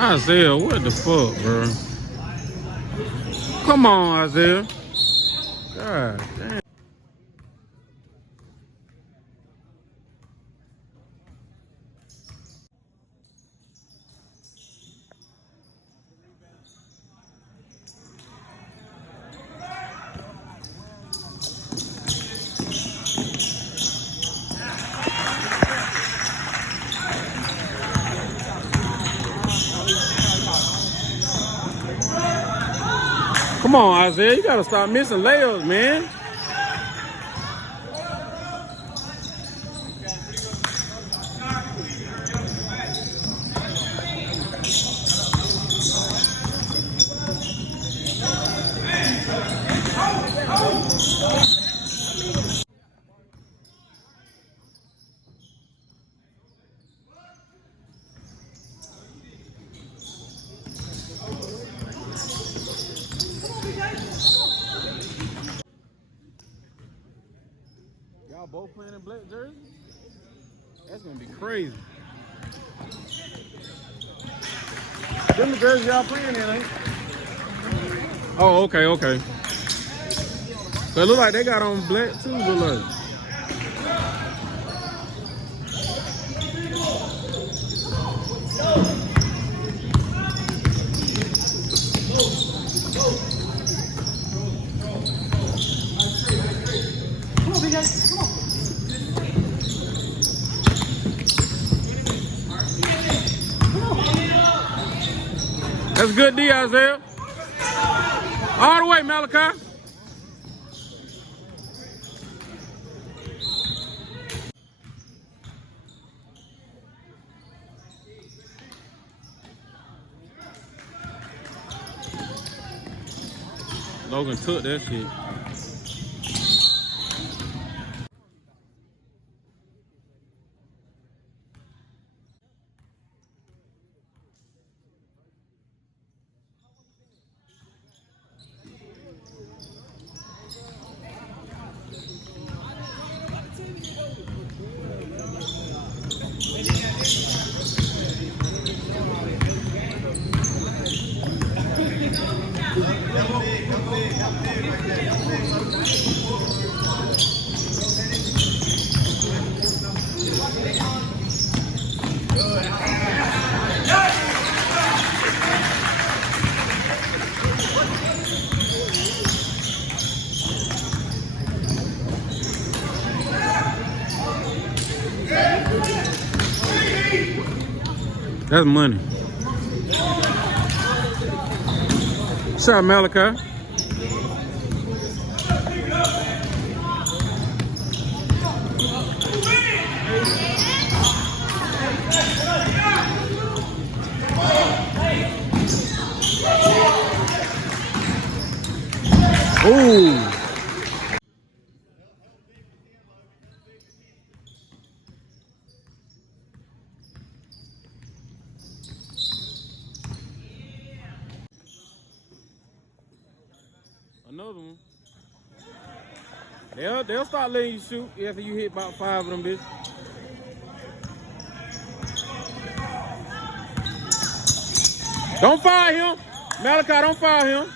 Isaiah, what the fuck, bro? Come on, Isaiah. God damn. Come on, Isaiah. You gotta stop missing layups, man. Y'all both playing in black jerseys? That's gonna be crazy. Them the jerseys y'all playing in, ain't? Oh, okay, okay. So it look like they got on black too, but like. That's good D, Isaiah. All the way, Malachi. Logan took that shit. That's money. What's up, Malachi? Ooh. Another one. They'll start letting you shoot after you hit about 5 of them, bitch. Don't foul him. Malachi, don't foul him.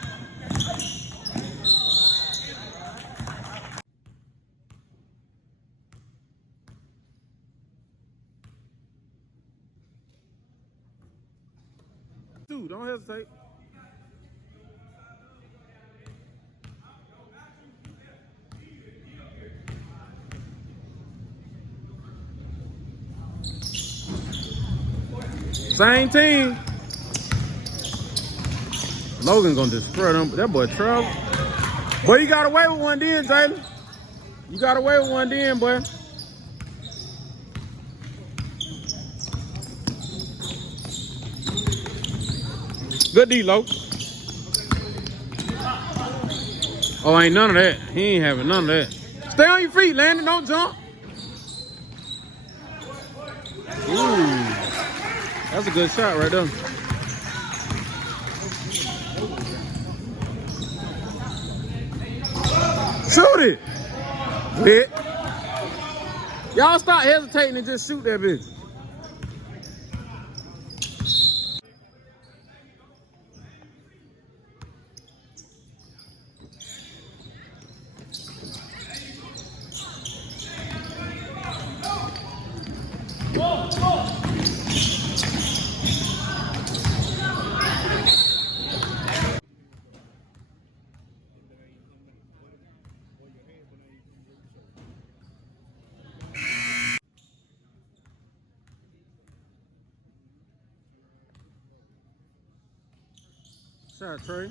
Dude, don't hesitate. Same team. Logan gonna destroy them. That boy trouble. Boy, you got away with one then, Taylor. You got away with one then, boy. Good D, Lo. Oh, ain't none of that. He ain't having none of that. Stay on your feet, Landon. Don't jump. Ooh. That's a good shot right there. Shoot it. Lit. Y'all stop hesitating and just shoot that bitch. shot, Trey.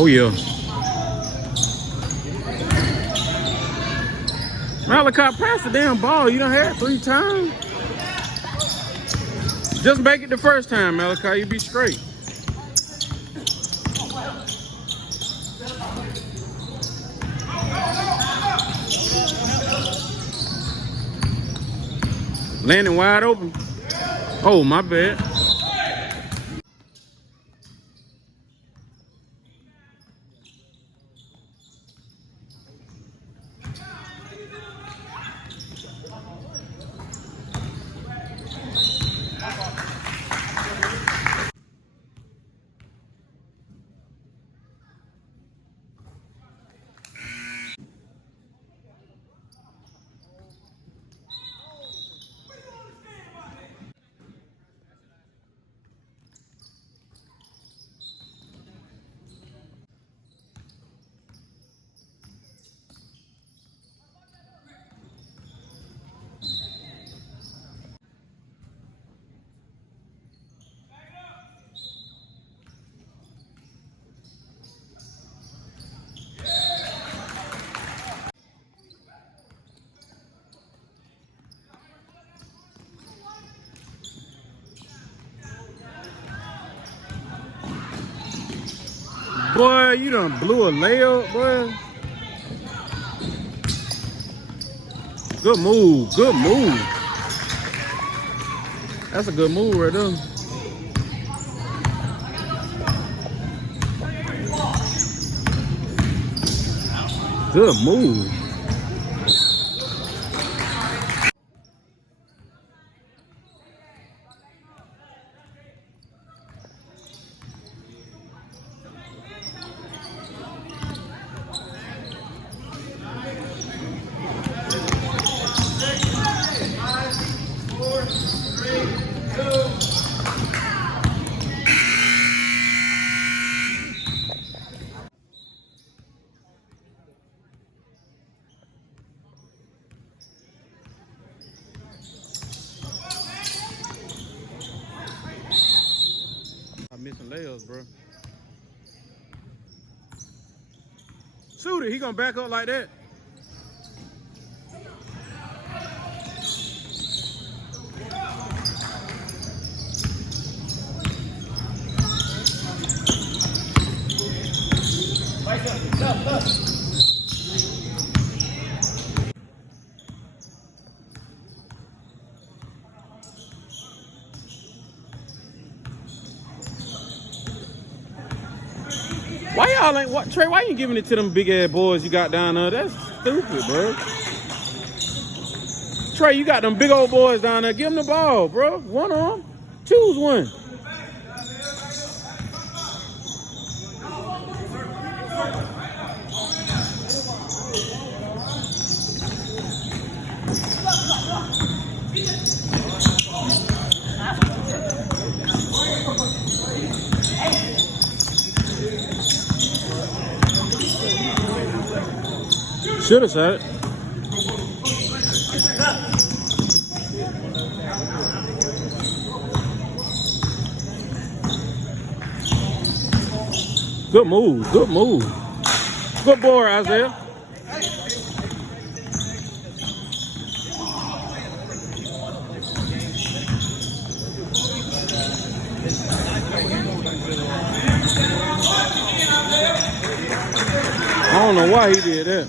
Oh, yeah. Malachi, pass the damn ball. You done had it 3 times. Just make it the first time, Malachi. You be straight. Landing wide open. Oh, my bad. Boy, you done blew a layup, boy. Good move, good move. That's a good move right there. Good move. I'm missing layups, bro. Shoot it. He gonna back up like that. Why y'all ain't what Trey? Why you giving it to them big ass boys you got down there? That's stupid, bro. Trey, you got them big old boys down there. Give them the ball, bro. One of them. Choose one. Should have said it. Good move. Good move. Good boy, Isaiah. I don't know why he did that.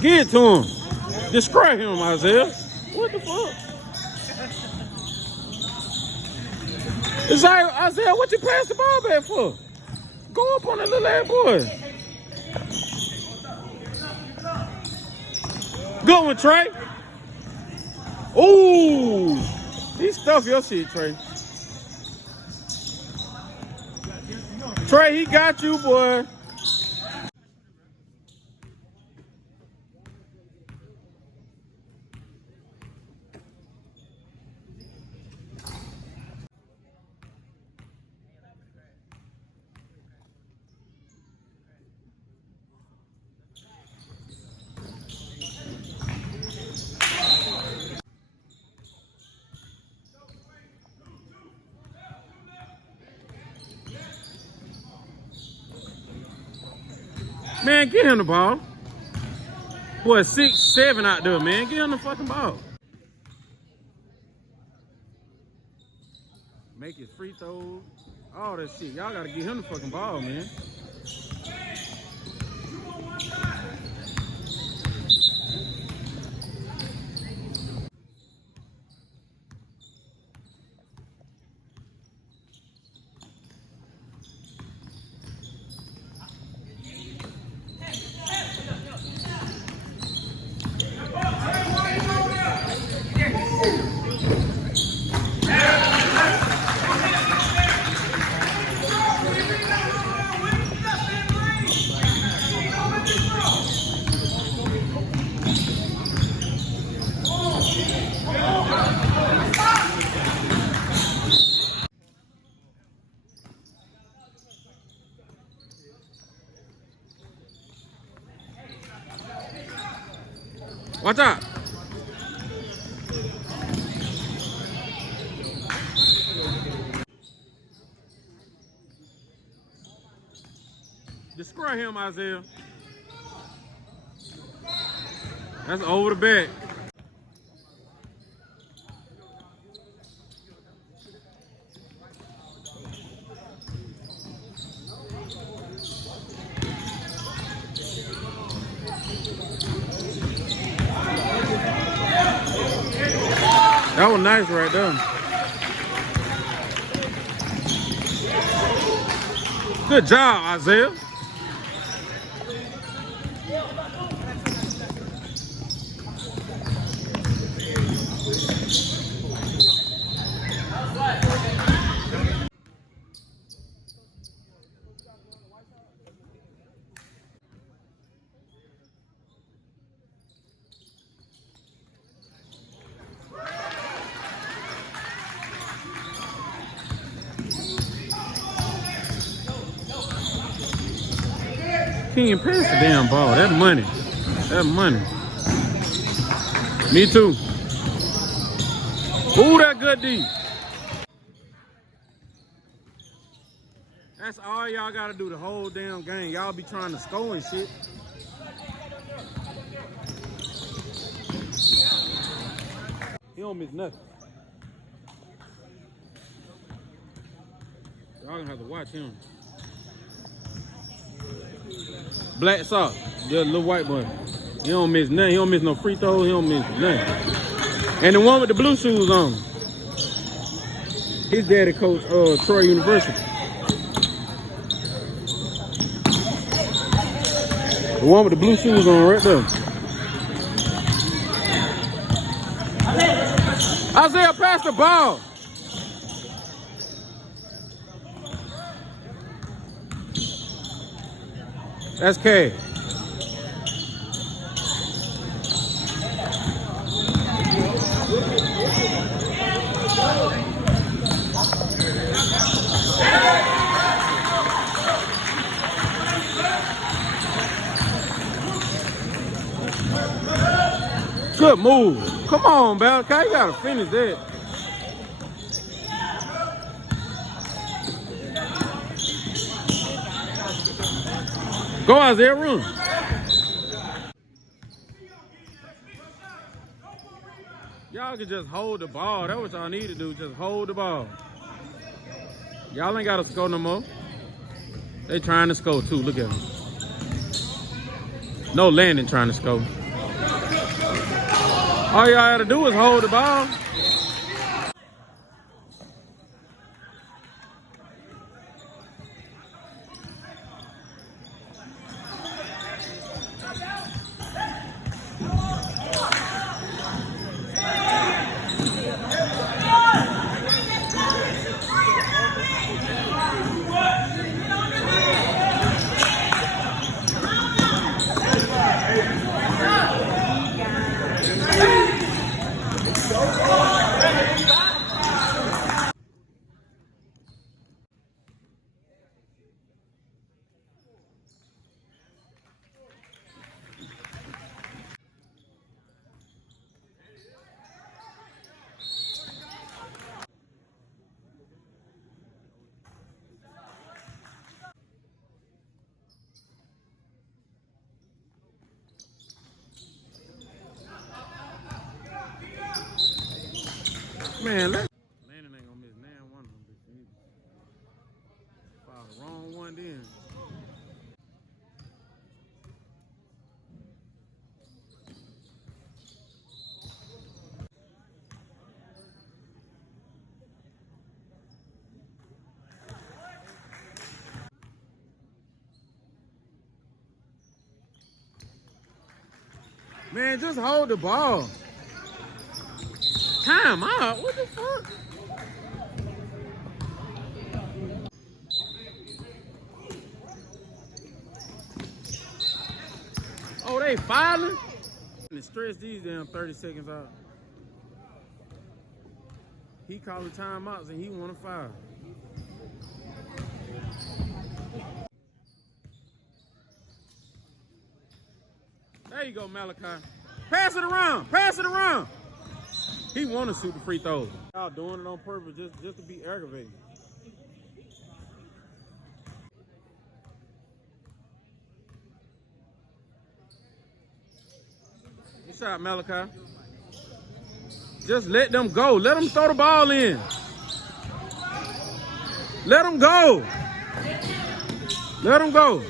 Give it to him. Destroy him, Isaiah. What the fuck? It's like, Isaiah, what you pass the ball back for? Go up on that little ass boy. Good one, Trey. Ooh. He stuffed your shit, Trey. Trey, he got you, boy. Man, get him the ball. Boy, 6'7" out there, man. Get him the fucking ball. Make his free throws. All that shit. Y'all gotta get him the fucking ball, man. Watch out. Destroy him, Isaiah. That's over the back. That was nice right there. Good job, Isaiah. He ain't pass the damn ball. That money. That money. Me too. Ooh, that good D. That's all y'all gotta do the whole damn game. Y'all be trying to score and shit. He don't miss nothing. Y'all gonna have to watch him. Black sock, just a little white boy. He don't miss nothing. He don't miss no free throws. He don't miss nothing. And the one with the blue shoes on. His daddy coach Troy University. The one with the blue shoes on right there. Isaiah, pass the ball. That's K. Good move. Come on, Balkai. You gotta finish that. Go out there, run. Y'all can just hold the ball. That's what y'all need to do. Just hold the ball. Y'all ain't gotta score no more. They trying to score too. Look at them. No Landon trying to score. All y'all gotta do is hold the ball. Man, Landon ain't gonna miss nan one of them bitches either. Foul the wrong one then. Man, just hold the ball. Time out. What the fuck? Oh, they filing? And stretch these damn 30 seconds out. He calling timeouts and he want to foul. There you go, Malachi. Pass it around. Pass it around. He want to shoot the free throws. Y'all doing it on purpose just to be aggravating. Good shot, Malachi. Just let them go. Let them throw the ball in. Let them go. Let them go.